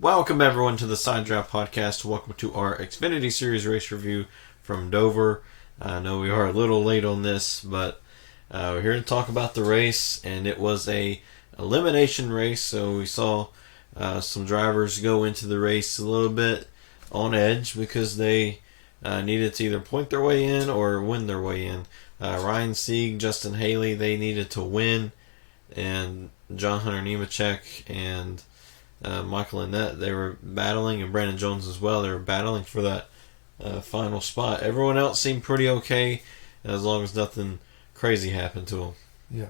Welcome everyone to the Side Draft Podcast. Welcome to our Xfinity Series race review from Dover. I know we are a little late on this, but we're here to talk about the race, and it was a elimination race. So we saw some drivers go into the race a little bit on edge because they needed to either point their way in or win their way in. Ryan Sieg, Justin Haley, they needed to win, and John Hunter Nemechek and Michael Annett, they were battling, and Brandon Jones as well. They were battling for that final spot. Everyone else seemed pretty okay as long as nothing crazy happened to them. Yeah.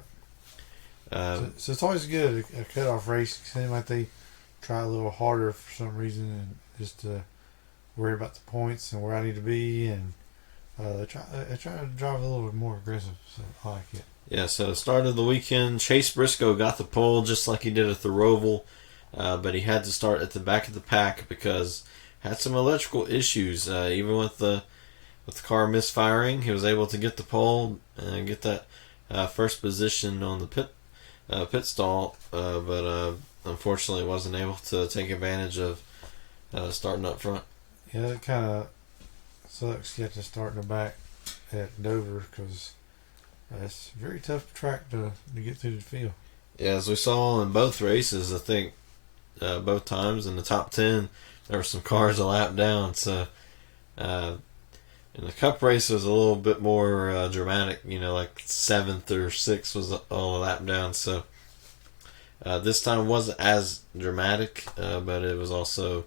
So it's always good, a cutoff race. It seems like they try a little harder for some reason and just to worry about the points and where I need to be. And they try to drive a little bit more aggressive. So I like it. Yeah, so the start of the weekend, Chase Briscoe got the pole just like he did at the Roval. But he had to start at the back of the pack because had some electrical issues. Even with the car misfiring, he was able to get the pole and get that first position on the pit stall. But unfortunately, wasn't able to take advantage of starting up front. Yeah, it kind of sucks. You have to start in the back at Dover because it's a very tough track to get through the field. Yeah, as we saw in both races, I think. Both times in the top 10 there were some cars a lap down, so in the cup race was a little bit more dramatic, like 7th or 6th was all a lap down, so this time wasn't as dramatic, but it was also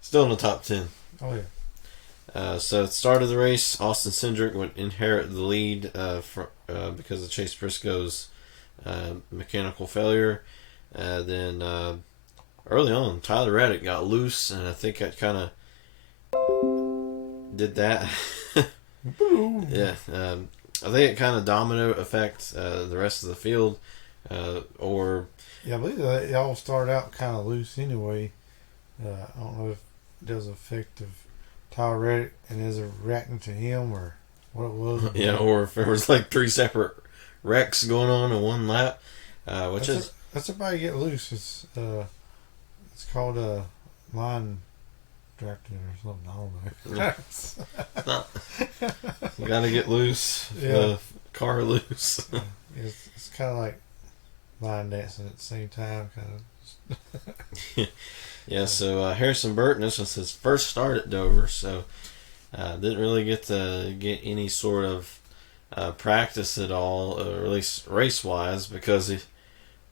still in the top 10. Oh yeah. So at the start of the race, Austin Cindric would inherit the lead because of Chase Briscoe's mechanical failure. Then early on, Tyler Reddick got loose, and I think that kind of did that. Yeah, I think it kind of domino effect the rest of the field, Yeah, I believe they all started out kind of loose anyway. I don't know if it does affect of Tyler Reddick and is it reacting to him or what it was. Yeah, or if there was like 3 separate wrecks going on in one lap, that's about to get loose. It's called a line drafting or something. I don't know. You gotta get loose. Yeah. Car loose. It's kind of like line dancing at the same time, kind of. Yeah. So Harrison Burton, this was his first start at Dover, so didn't really get to get any sort of practice at all, or at least race wise, because he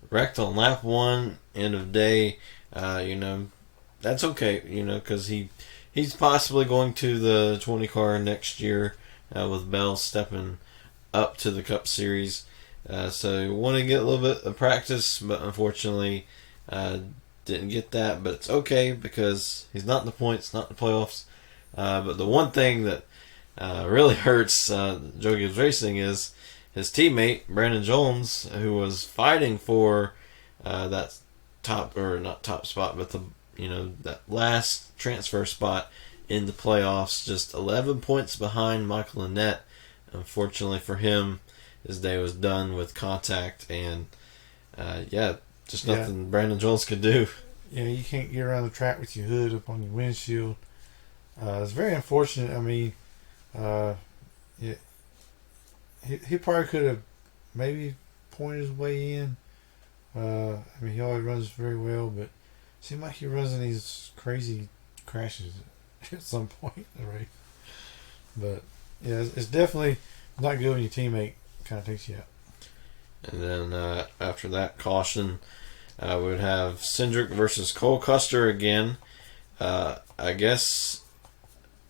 wrecked on lap 1, end of day. That's okay, because he's possibly going to the 20 car next year with Bell stepping up to the Cup Series. So you want to get a little bit of practice, but unfortunately didn't get that. But it's okay because he's not in the points, not in the playoffs. But the one thing that really hurts Joe Gibbs Racing is his teammate Brandon Jones, who was fighting for that top, or not top spot, but that last transfer spot in the playoffs, just 11 points behind Michael Annett. Unfortunately for him, his day was done with contact, and nothing Brandon Jones could do. Yeah, you can't get around the track with your hood up on your windshield. It's very unfortunate. I mean, he probably could have maybe pointed his way in. He always runs very well, but it seems like he runs in these crazy crashes at some point in the race. But yeah, it's definitely not good when your teammate kind of takes you out. And then after that caution, we would have Cindric versus Cole Custer again. I guess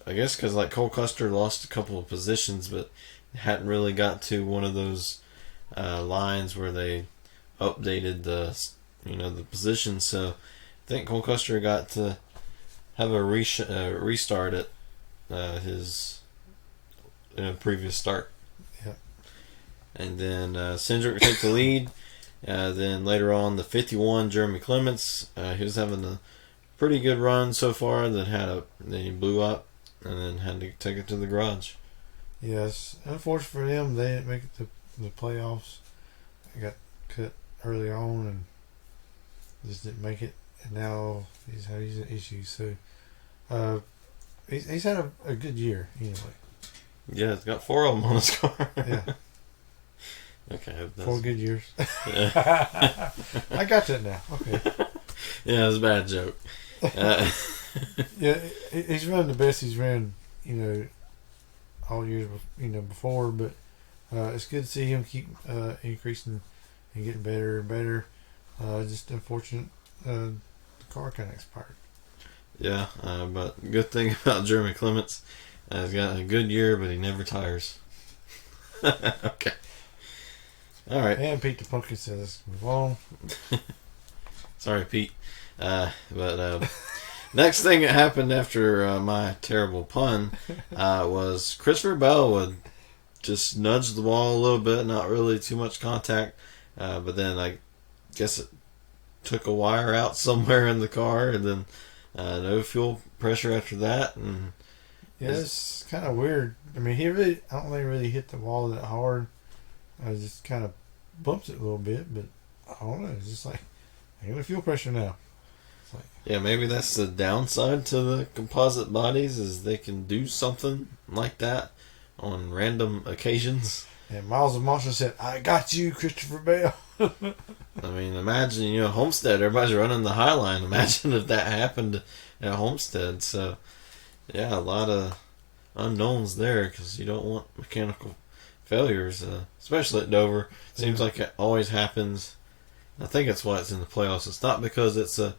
because Cole Custer lost a couple of positions, but hadn't really got to one of those lines where they updated the position. So I think Cole Custer got to have a restart at his previous start. Yeah. And then Cindric took the lead. Then later on, the 51 Jeremy Clements, he was having a pretty good run so far. Then he blew up, and then had to take it to the garage. Yes, unfortunate for them, they didn't make it to the playoffs. He got cut early on and just didn't make it. And now he's having issues. So he's had a good year anyway. Yeah, it's got 4 of them on his car. Yeah. Okay. 4 good years. Yeah. I got that now. Okay. Yeah, it was a bad joke. Yeah, he's run the best he's run, all years, before. But it's good to see him keep increasing and getting better and better. Just unfortunate, the car kind of expired. Yeah, but good thing about Jeremy Clements, he's got a good year, but he never tires. Okay. All right. And Pete the Pumpkin says, let's move on. Sorry, Pete. Next thing that happened after my terrible pun was Christopher Bell would just nudge the ball a little bit, not really too much contact, but then I guess it took a wire out somewhere in the car, and then no fuel pressure after that. And yeah, it's kind of weird. I mean, I don't think he really hit the wall that hard. I just kind of bumped it a little bit, but I don't know. It's just like, I got no fuel pressure now. It's like, yeah, maybe that's the downside to the composite bodies, is they can do something like that on random occasions. And Miles of Monster said, I got you, Christopher Bell. I mean, imagine, Homestead, everybody's running the high line. Imagine if that happened at Homestead. So, yeah, a lot of unknowns there, because you don't want mechanical failures, especially at Dover. Seems like it always happens. I think that's why it's in the playoffs. It's not because it's a,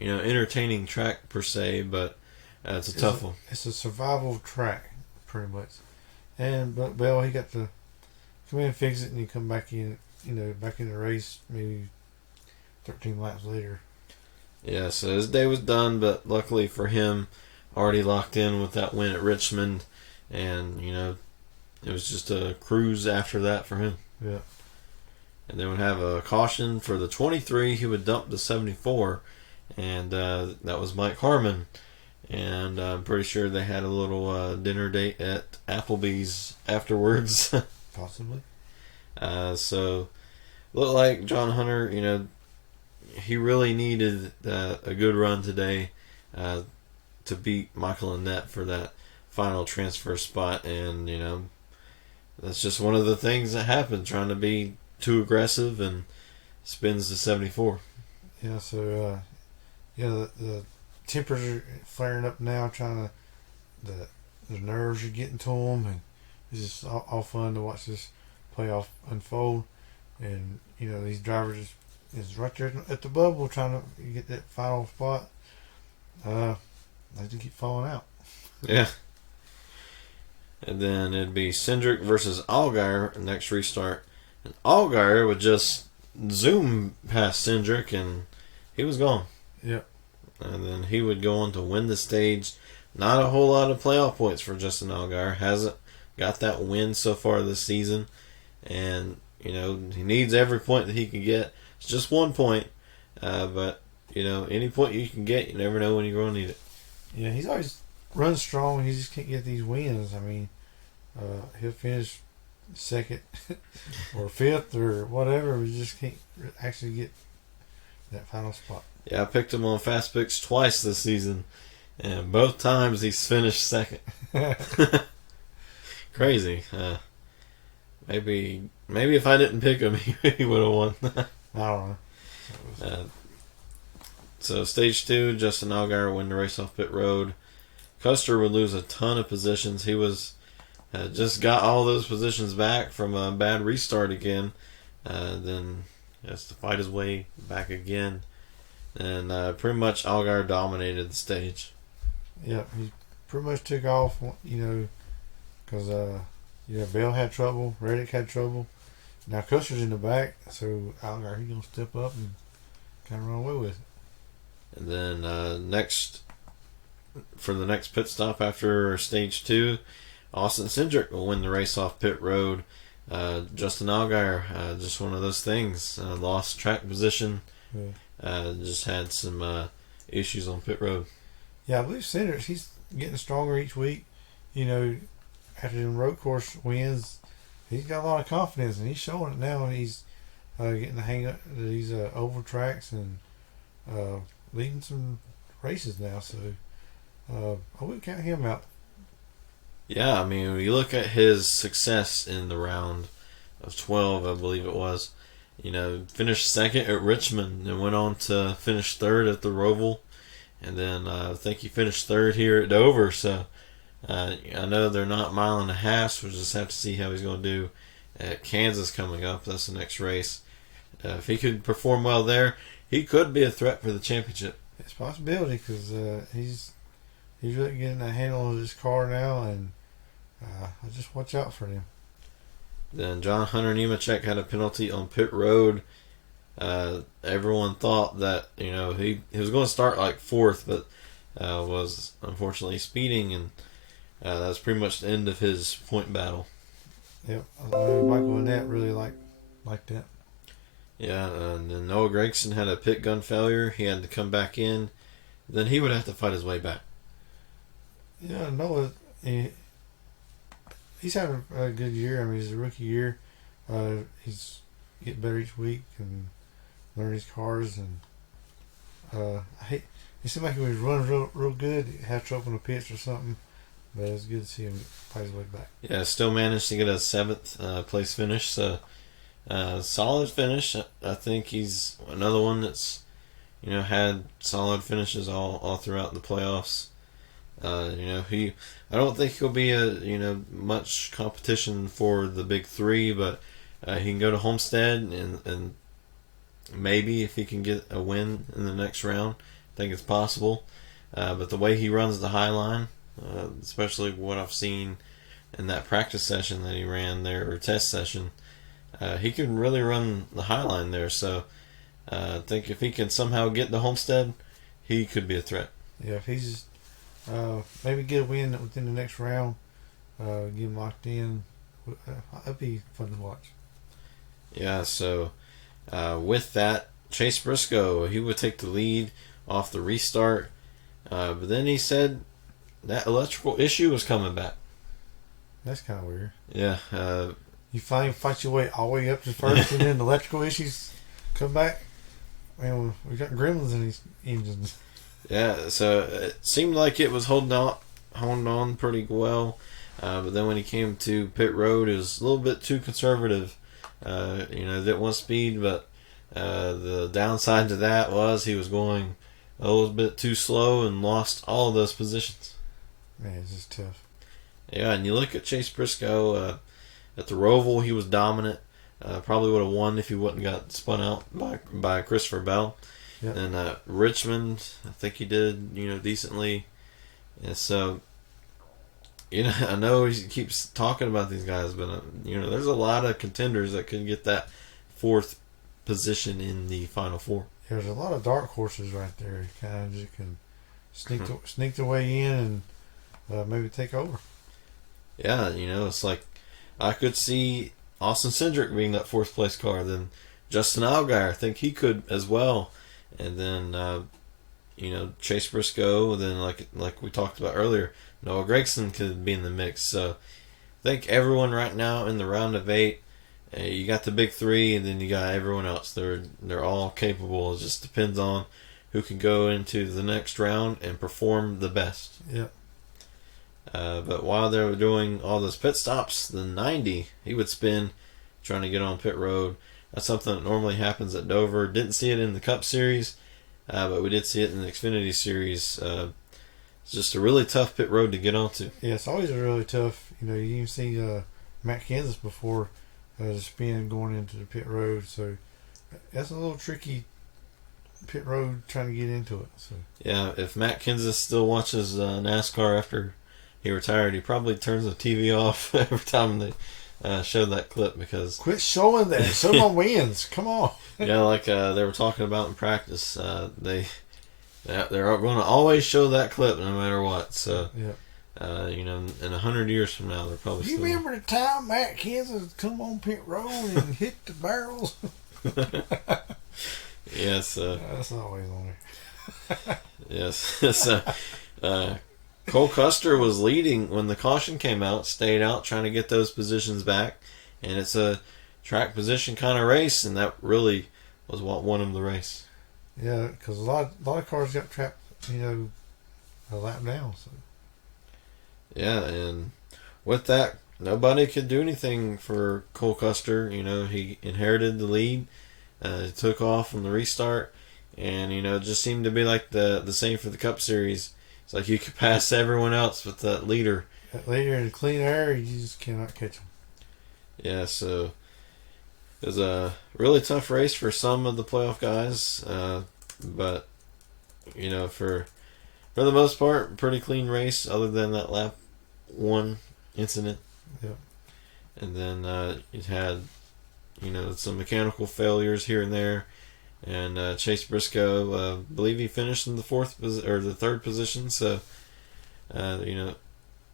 entertaining track per se, but it's a tough one. It's a survival track, pretty much. But Bell, he got to come in and fix it, and he come back in, back in the race maybe 13 laps later. Yeah, so his day was done, but luckily for him, already locked in with that win at Richmond, and it was just a cruise after that for him. Yeah. And they would have a caution for the 23. He would dump the 74, and that was Mike Harmon. And I'm pretty sure they had a little dinner date at Applebee's afterwards. Possibly. So, looked like John Hunter, he really needed a good run today to beat Michael Annett for that final transfer spot. And, that's just one of the things that happen, trying to be too aggressive, and spins the 74. Yeah, so, the tempers are flaring up now, the nerves are getting to them, and it's just all fun to watch this playoff unfold. And, these drivers is right there at the bubble trying to get that final spot. They just keep falling out. Yeah. And then it'd be Cindric versus Allgaier next restart. And Allgaier would just zoom past Cindric, and he was gone. Yep. And then he would go on to win the stage. Not a whole lot of playoff points for Justin Allgaier. Hasn't got that win so far this season. And, he needs every point that he can get. It's just 1 point. But, any point you can get, you never know when you're going to need it. Yeah, he's always run strong. He just can't get these wins. I mean, he'll finish second or fifth or whatever. We just can't actually get that final spot. Yeah, I picked him on Fast Picks twice this season, and both times he's finished second. Crazy. Maybe if I didn't pick him, he would have won. I don't know. So stage 2, Justin Allgaier would win the race off pit road. Custer would lose a ton of positions. He was just got all those positions back from a bad restart again. Then has to fight his way back again. And pretty much Allgaier dominated the stage. Yeah, he pretty much took off, because Bell had trouble, Reddick had trouble. Now Custer's in the back, so Allgaier, he's going to step up and kind of run away with it. And then for the next pit stop after stage 2, Austin Cindric will win the race off pit road. Justin Allgaier, just one of those things. Lost track position. Yeah. Just had some issues on pit road. Yeah, I believe Cindric, he's getting stronger each week. After them road course wins, he's got a lot of confidence, and he's showing it now. He's getting the hang of these oval tracks and leading some races now. So I wouldn't count him out. Yeah, I mean, when you look at his success in the round of 12, I believe it was, finished second at Richmond and went on to finish third at the Roval. And then I think he finished third here at Dover. So I know they're not mile and a half, so we'll just have to see how he's going to do at Kansas coming up. That's the next race. If he could perform well there, he could be a threat for the championship. It's a possibility because he's really getting a handle of his car now, and I just watch out for him. Then John Hunter Nemechek had a penalty on pit road. Everyone thought that he was going to start like fourth, but was unfortunately speeding, and that was pretty much the end of his point battle. Yep, Michael Annette really liked that. Yeah, and then Noah Gragson had a pit gun failure. He had to come back in. Then he would have to fight his way back. Yeah, Noah, he's having a good year. I mean, he's a rookie year. He's getting better each week and learning his cars. And it seemed like he was running real good. He had trouble in the pits or something. But it's good to see him fight his way back. Yeah, still managed to get a 7th place finish. So, solid finish. I think he's another one that's, had solid finishes all throughout the playoffs. I don't think he'll be much competition for the big three, but he can go to Homestead and maybe if he can get a win in the next round, I think it's possible. But the way he runs the high line, especially what I've seen in that practice session that he ran there, or test session, he can really run the high line there. So I think if he can somehow get the Homestead, he could be a threat. Yeah, if he's maybe get a win within the next round, get him locked in, that'd be fun to watch. Yeah, so with that, Chase Briscoe, he would take the lead off the restart, but then he said that electrical issue was coming back. That's kind of weird. Yeah. You fight your way all the way up to first, and then the electrical issues come back. Man, we got gremlins in these engines. Yeah, so it seemed like it was holding on pretty well, but then when he came to pit road, it was a little bit too conservative. Didn't want speed, but the downside to that was he was going a little bit too slow and lost all of those positions. Man, it's just tough. Yeah, and you look at Chase Briscoe at the Roval, he was dominant. Probably would have won if he wouldn't got spun out by Christopher Bell. Yep. And Richmond, I think he did decently. And so, I know he keeps talking about these guys, but there's a lot of contenders that could get that 4th position in the Final Four. There's a lot of dark horses right there. Kind of just can sneak their way in and maybe take over. Yeah, it's like I could see Austin Cindric being that 4th place car. Then Justin Allgaier, I think he could as well. And then, Chase Briscoe. Then, like we talked about earlier, Noah Gragson could be in the mix. So, I think everyone right now in the round of 8, you got the big 3, and then you got everyone else. They're all capable. It just depends on who can go into the next round and perform the best. Yep. But while they were doing all those pit stops, the 90, he would spin trying to get on pit road. That's something that normally happens at Dover. Didn't see it in the Cup Series, but we did see it in the Xfinity Series. It's just a really tough pit road to get onto. Yeah, it's always a really tough. You even see Matt Kansas before the spin going into the pit road. So that's a little tricky pit road trying to get into it. So yeah, if Matt Kansas still watches NASCAR after he retired, he probably turns the TV off every time they show that clip, because quit showing that. Show my wins. Come on. Yeah, like they were talking about in practice, they're going to always show that clip no matter what. So yeah. in 100 years from now, they're probably. You remember the time Matt Kansas come on pit road and hit the barrels? Yes. That's always on there. Yes. So, Cole Custer was leading when the caution came out, stayed out trying to get those positions back, and it's a track position kind of race, and that really was what won him the race. Yeah, because a lot of cars got trapped, a lap down. So Yeah, and with that, nobody could do anything for Cole Custer. He inherited the lead, took off from the restart, and it just seemed to be like the same for the Cup Series. It's like you could pass everyone else, but that leader. that leader in clean air, you just cannot catch them. Yeah, so it was a really tough race for some of the playoff guys, but for the most part, pretty clean race, other than that lap one incident. Yep. And then it had some mechanical failures here and there, and Chase Briscoe, I believe he finished in the the third position. So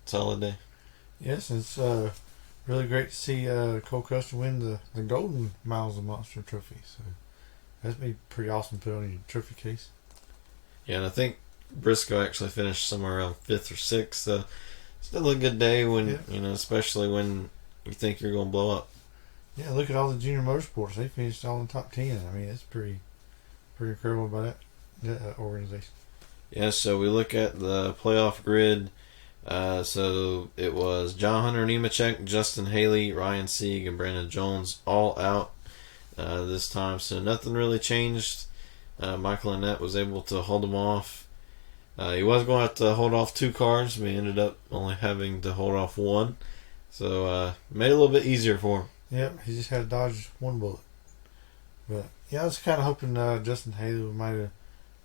solid day. Yes, it's really great to see Cole Custer win the Golden Miles of Monster Trophy. So that'd be pretty awesome to put on your trophy case. Yeah, and I think Briscoe actually finished somewhere around 5th or 6th. So still a good day when especially when you think you're gonna blow up. Yeah, look at all the junior motorsports. They finished all in the top 10. I mean, it's pretty incredible by that organization. Yeah, so we look at the playoff grid. So it was John Hunter Nemechek, Justin Haley, Ryan Sieg, and Brandon Jones all out this time. So nothing really changed. Michael Annett was able to hold them off. He was going to have to hold off 2 cars. We ended up only having to hold off 1. So made it a little bit easier for him. Yep, he just had to dodge 1 bullet. But yeah, I was kind of hoping Justin Haley might have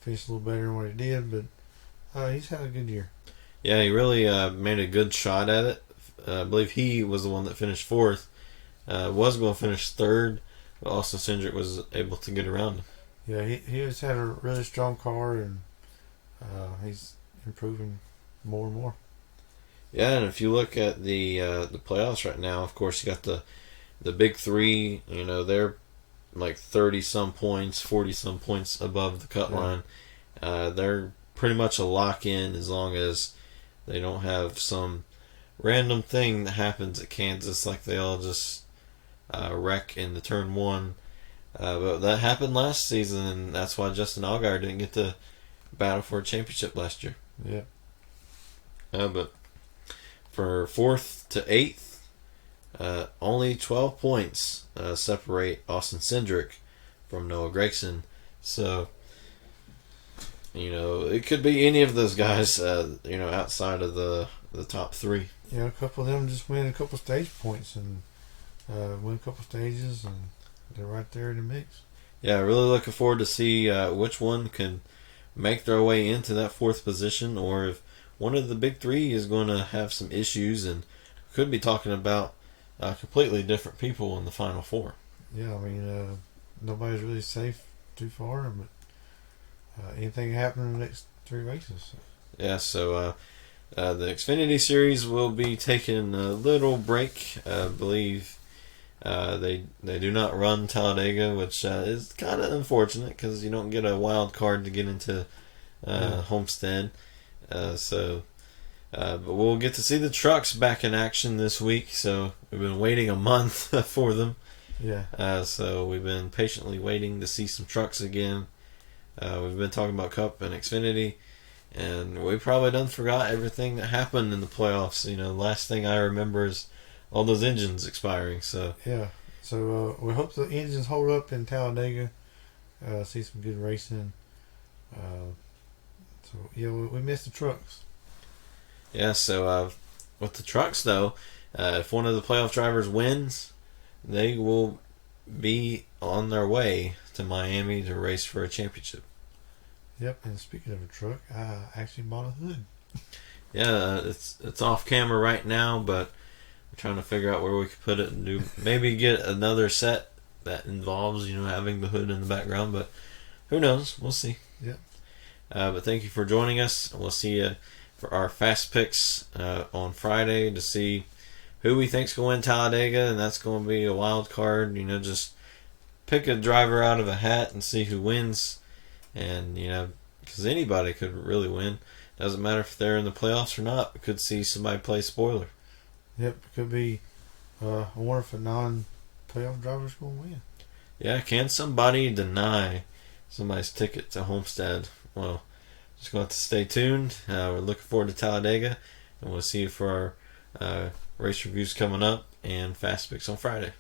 finished a little better than what he did, but he's had a good year. Yeah, he really made a good shot at it. I believe he was the one that finished 4th. Was going to finish 3rd, but Austin Cindric was able to get around him. Yeah, he has had a really strong car, and he's improving more and more. Yeah, and if you look at the playoffs right now, of course you got the big 3. They're like 30-some points, 40-some points above the cut line. They're pretty much a lock-in as long as they don't have some random thing that happens at Kansas, like they all just wreck in the turn 1. But that happened last season, and that's why Justin Allgaier didn't get to battle for a championship last year. Yeah. But for 4th to 8th, only 12 points separate Austin Cindric from Noah Gragson. So, it could be any of those guys, outside of the top 3. Yeah, a couple of them just win a couple stage points and win a couple stages, and they're right there in the mix. Yeah, really looking forward to see which one can make their way into that 4th position, or if one of the big 3 is going to have some issues, and could be talking about completely different people in the final 4. Yeah, I mean, nobody's really safe too far, but anything can happen in the next 3 races. Yeah, so the Xfinity Series will be taking a little break. I believe they do not run Talladega, which is kind of unfortunate because you don't get a wild card to get into Homestead. But we'll get to see the trucks back in action this week. So we've been waiting a month for them. Yeah. So we've been patiently waiting to see some trucks again. We've been talking about Cup and Xfinity, and we probably done forgot everything that happened in the playoffs. The last thing I remember is all those engines expiring. So yeah. So we hope the engines hold up in Talladega. See some good racing. So yeah, we missed the trucks. Yeah. So with the trucks though, if one of the playoff drivers wins, they will be on their way to Miami to race for a championship. Yep, and speaking of a truck, I actually bought a hood. Yeah, it's off camera right now, but we're trying to figure out where we could put it and maybe get another set that involves having the hood in the background, but who knows? We'll see. Yep. But thank you for joining us. We'll see you for our fast picks on Friday to see who we think's going to win Talladega, and that's going to be a wild card. Just pick a driver out of a hat and see who wins. And, because anybody could really win. Doesn't matter if they're in the playoffs or not. We could see somebody play spoiler. Yep, it could be I wonder if a non-playoff driver's going to win. Yeah, can somebody deny somebody's ticket to Homestead? Well, just going to have to stay tuned. We're looking forward to Talladega, and we'll see you for our race reviews coming up and Fast Picks on Friday.